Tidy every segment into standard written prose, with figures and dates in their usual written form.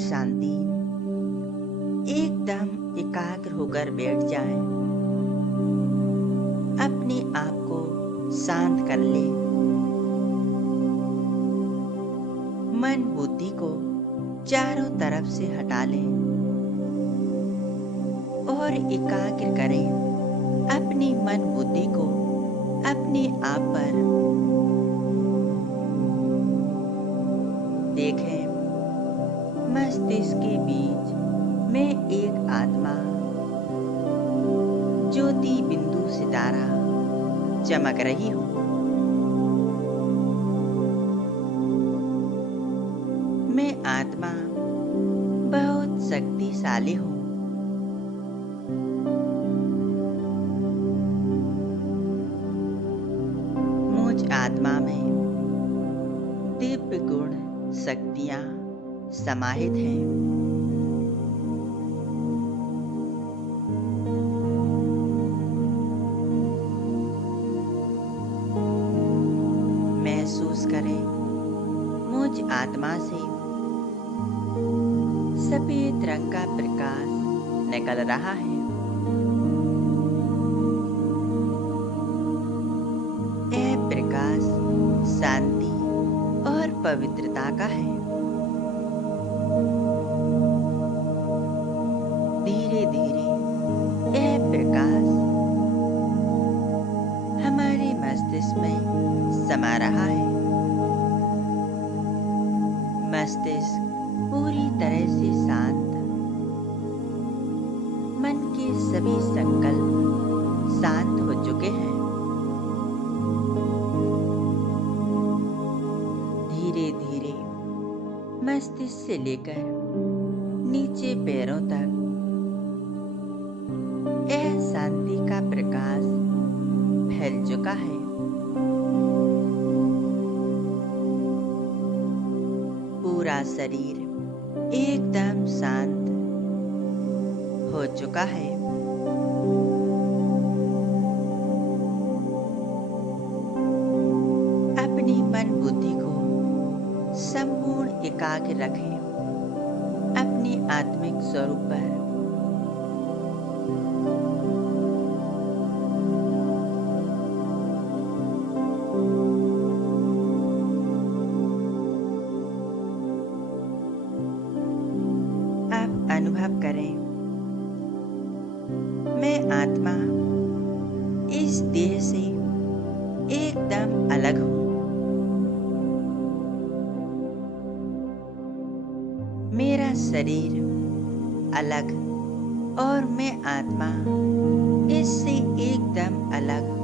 शांति। एकदम एकाग्र होकर बैठ जाएं। अपने आप को शांत कर ले। मन बुद्धि को चारों तरफ से हटा लें और एकाग्र करें अपनी मन बुद्धि को अपने आप पर। देखें, मस्तिष्क के बीच में एक आत्मा ज्योति बिंदु सितारा चमक रही हो। मैं आत्मा बहुत शक्तिशाली हूँ। मुझ आत्मा में दिव्य गुण शक्तियाँ समाहित हैं। महसूस करें, मुझ आत्मा से सफेद रंग का प्रकाश निकल रहा है। यह प्रकाश शांति और पवित्रता का है। धीरे धीरे यह प्रकाश हमारे मस्तिष्क में समा रहा है। मस्तिष्क पूरी तरह से शांत, मन के सभी संकल्प शांत हो चुके हैं। धीरे धीरे मस्तिष्क से लेकर नीचे पैरों तक यह शांति का प्रकाश फैल चुका है। पूरा शरीर एकदम शांत हो चुका है। अपनी मन बुद्धि को संपूर्ण एकाग्र रखें अपने आत्मिक स्वरूप पर। आप अनुभव करें, मैं आत्मा इस देह से एकदम अलग हूँ। मेरा शरीर अलग और मैं आत्मा इससे एकदम अलग।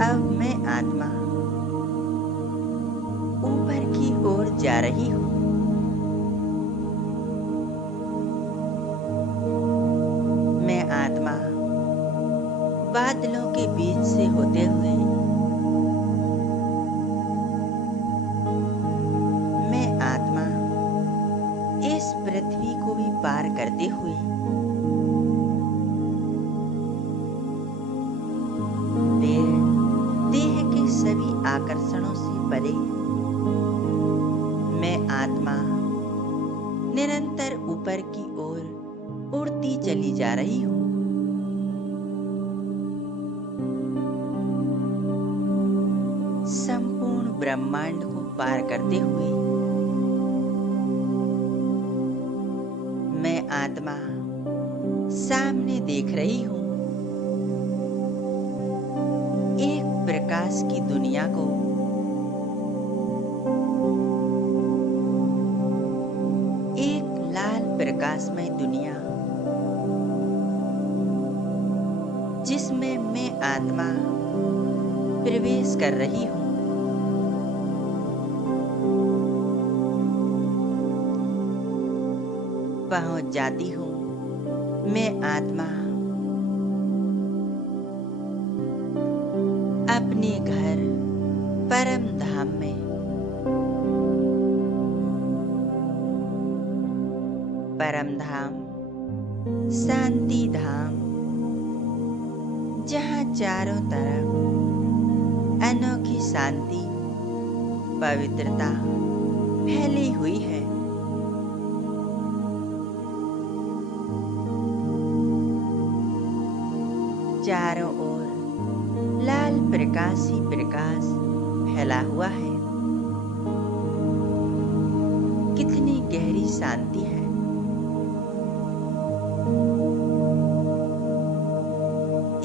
अब मैं आत्मा ऊपर की ओर जा रही हूँ। मैं आत्मा बादलों के बीच से होते हुए, मैं आत्मा इस पृथ्वी को भी पार करते हुए देह के सभी आकर्षणों से परे, मैं आत्मा निरंतर ऊपर की ओर उड़ती चली जा रही हूँ। संपूर्ण ब्रह्मांड को पार करते हुए मैं आत्मा सामने देख रही हूँ एक प्रकाश की दुनिया को। एक लाल प्रकाशमय दुनिया जिसमें मैं आत्मा प्रवेश कर रही हूँ। पहुंच जाती हूँ मैं आत्मा अपने घर परम धाम में। परम धाम शांति धाम, जहाँ चारों तरफ अनोखी शांति, पवित्रता फैली हुई है। चारों ओर लाल प्रकाश ही प्रकाश फैला हुआ है। कितनी गहरी शांति है।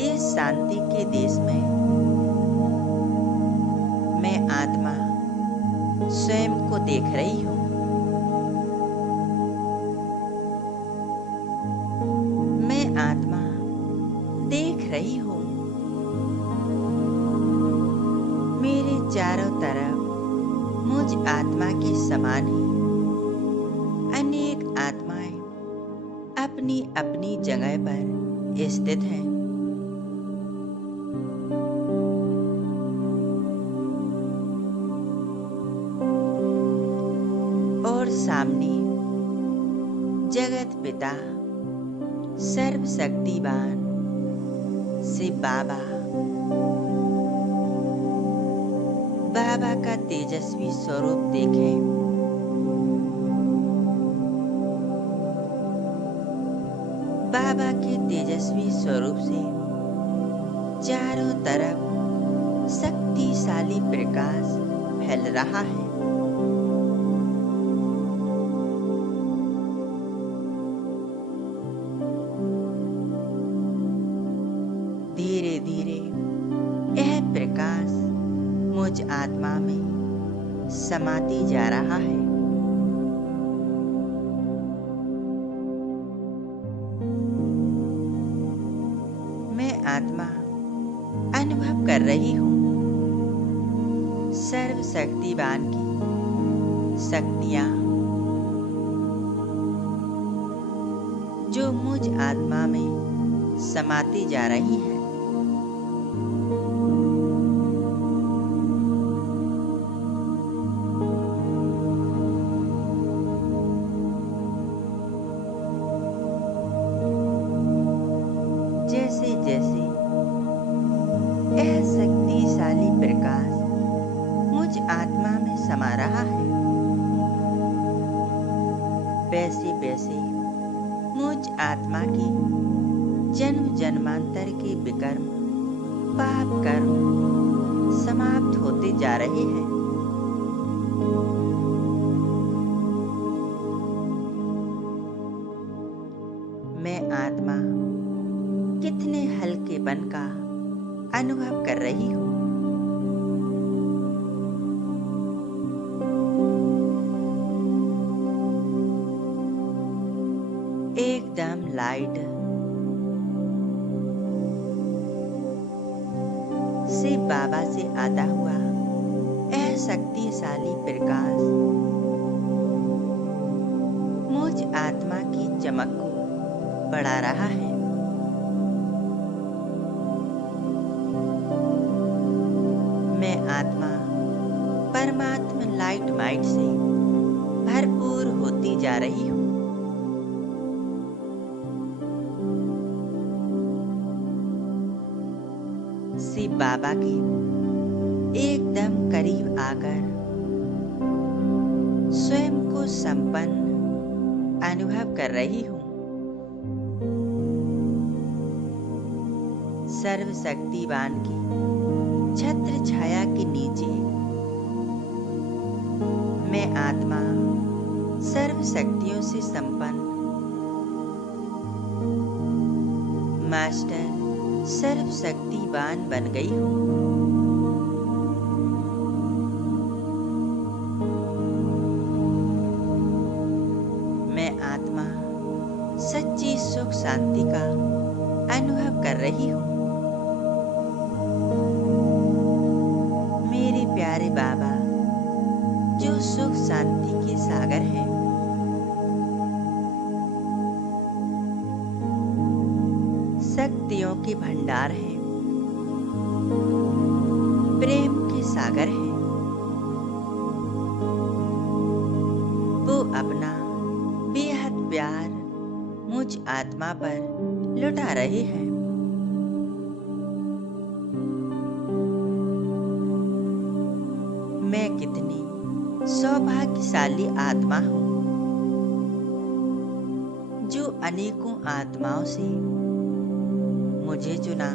इस शांति के देश में मैं आत्मा स्वयं को देख रही हूँ। मैं आत्मा देख रही हूँ। मेरे चारों तरफ मुझ आत्मा के समान ही अनेक आत्माएं अपनी अपनी जगह पर स्थित हैं। और सामने जगत पिता सर्वशक्तिवान शिव बाबा, बाबा का तेजस्वी स्वरूप देखें। बाबा के तेजस्वी स्वरूप से चारों तरफ शक्तिशाली प्रकाश फैल रहा है। धीरे धीरे यह प्रकाश मुझ आत्मा में समाती जा रहा है। मैं आत्मा अनुभव कर रही हूँ सर्वशक्तिवान की शक्तियाँ जो मुझ आत्मा में समाती जा रही हैं। जैसे जैसे यह शक्तिशाली प्रकाश मुझ आत्मा में समा रहा है, वैसे वैसे मुझ आत्मा की जन्म जन्मांतर के विकर्म पाप कर्म समाप्त होते जा रहे हैं। मैं आत्मा कितने हल्केपन का अनुभव कर रही हूँ। एकदम लाइट शिव बाबा से आता हुआ यह शक्तिशाली प्रकाश मुझ आत्मा की चमक को बढ़ा रहा है। मैं आत्मा परमात्मा लाइट माइट से भरपूर होती जा रही हूँ। शिव बाबा के एकदम करीब आकर स्वयं को संपन्न अनुभव कर रही हूँ। सर्वशक्तिवान की छत्र छाया के नीचे मैं आत्मा सर्व शक्तियों से संपन्न मास्टर सर्व शक्तिवान बन गई हूँ। मैं आत्मा सच्ची सुख शांति का अनुभव कर रही हूँ। मेरे प्यारे बाबा जो सुख शांति के सागर हैं, शक्तियों के भंडार हैं, प्रेम के सागर हैं, वो अपना बेहद प्यार मुझ आत्मा पर लुटा रहे हैं। मैं कितनी सौभाग्यशाली आत्मा हूँ जो अनेकों आत्माओं से मुझे चुना।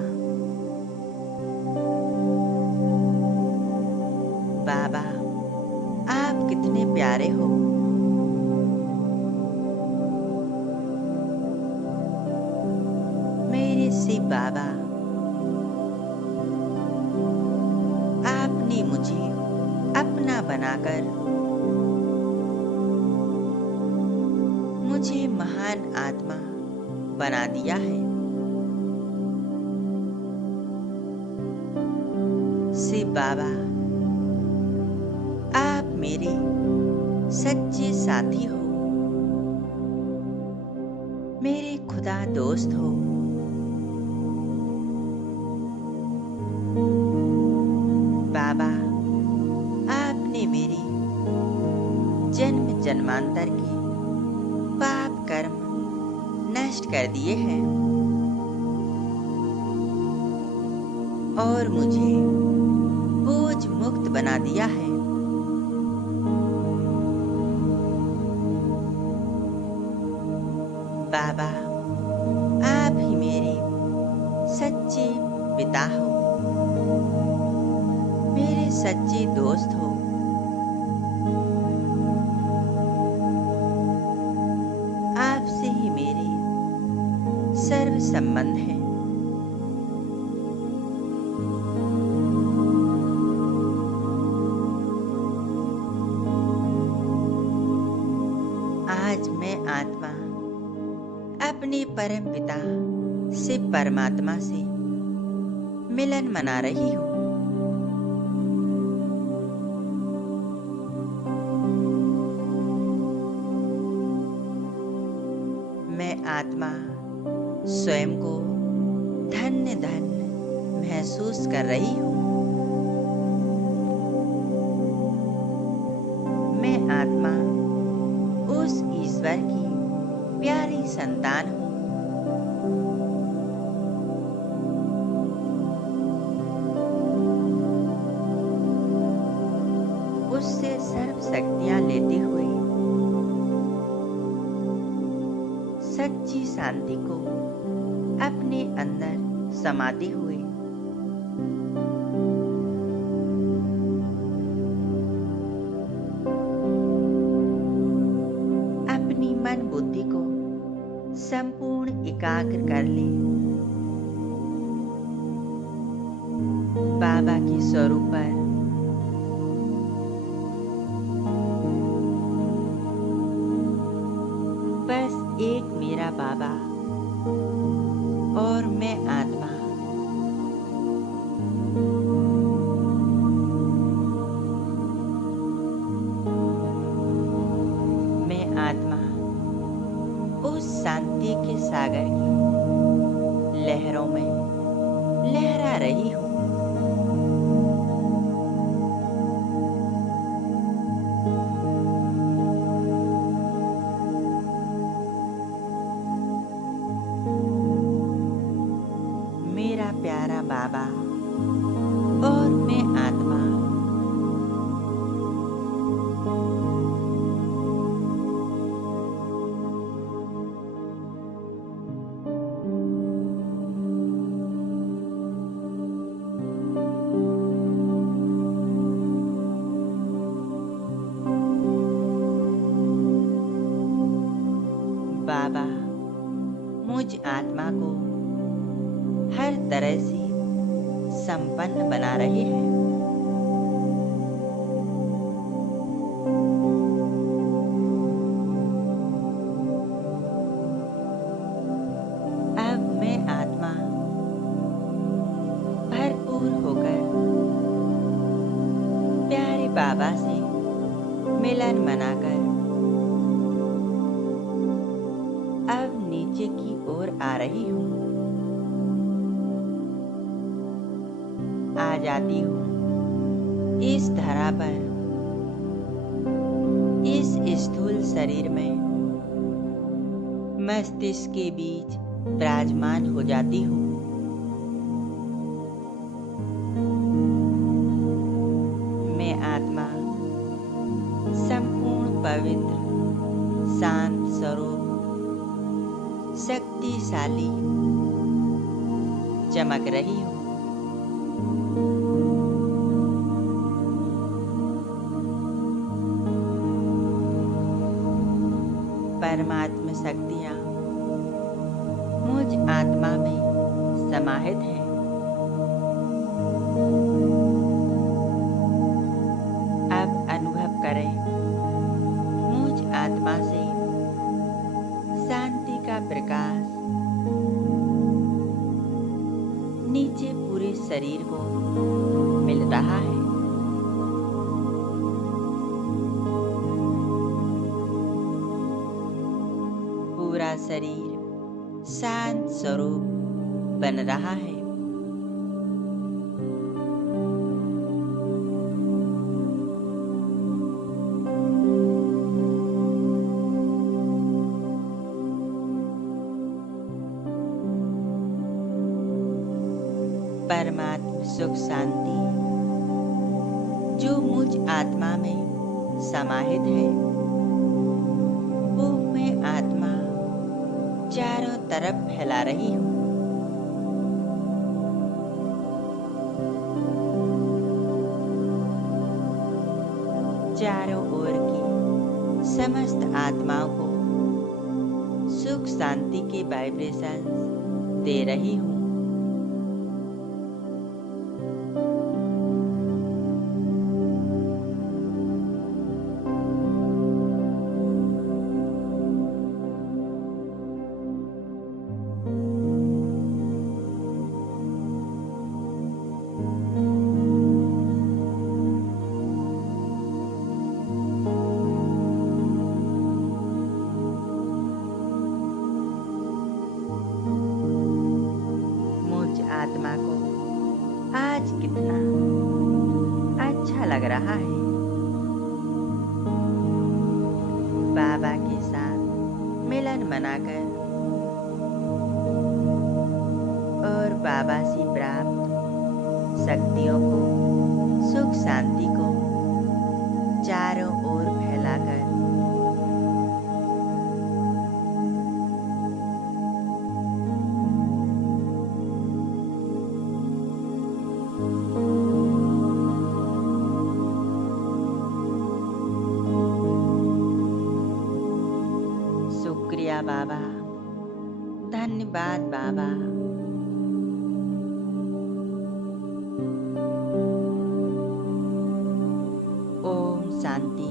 बाबा, आप कितने प्यारे हो। मेरे शिव बाबा, आपने मुझे अपना बनाकर मुझे महान आत्मा बना दिया है। शिव बाबा, आप मेरे सच्चे साथी हो, मेरे खुदा दोस्त हो। बाबा, आपने मेरे जन्म जन्मांतर के पाप कर्म नष्ट कर दिए हैं और मुझे बोझ मुक्त बना दिया है। बाबा, आप ही मेरे सच्चे पिता हो, मेरे सच्चे दोस्त हो। आपसे ही मेरे सर्व संबंध हैं। आज मैं आत्मा अपने परम पिता शिव परमात्मा से मिलन मना रही हूँ। मैं आत्मा स्वयं को धन्य धन्य महसूस कर रही हूँ। मैं आत्मा उस ईश्वर की प्यारी संतान हूँ। उससे सर्व शक्तियाँ लेते हुए सच्ची शांति को अपने अंदर समाते हुए अपनी मन बुद्धि को संपूर्ण एकाग्र कर ले। बाबा के स्वरूप पर बस एक मेरा बाबा और मैं आत्मा। मैं आत्मा उस शांति के सागर की लहरों में लहरा रही हूँ। मेरा प्यारा बाबा और मैं आत्मा बाबा मुझ आत्मा को हर तरह से संपन्न बना रहे हैं। अब मैं आत्मा भरपूर होकर प्यारे बाबा से मिलन मनाकर अब नीचे की ओर आ रही हूँ। आ जाती हूँ इस धरा पर, इस स्थूल शरीर में मस्तिष्क के बीच विराजमान हो जाती हूँ। मैं आत्मा संपूर्ण पवित्र शांत स्वरूप शक्तिशाली चमक रही हूँ। परमात्मा शक्तियाँ मुझ आत्मा में समाहित हैं। अब अनुभव करें, मुझ आत्मा से शांति का प्रकाश नीचे पूरे शरीर को मिल रहा है। पूरा शरीर शांत स्वरूप बन रहा है। परमात्मा सुख शांति जो मुझ आत्मा में समाहित है, वो मैं आत्मा चारों तरफ फैला रही हूँ। चारों ओर की समस्त आत्माओं को सुख शांति के वाइब्रेशन दे रही हूँ। आत्मा को आज कितना अच्छा लग रहा है। बाबा के साथ मिलन मनाकर और बाबा से प्राप्त शक्तियों को, सुख शांति को चारों ओर फैलाकर शुक्रिया बाबा, धन्यवाद बाबा। ओम शांति।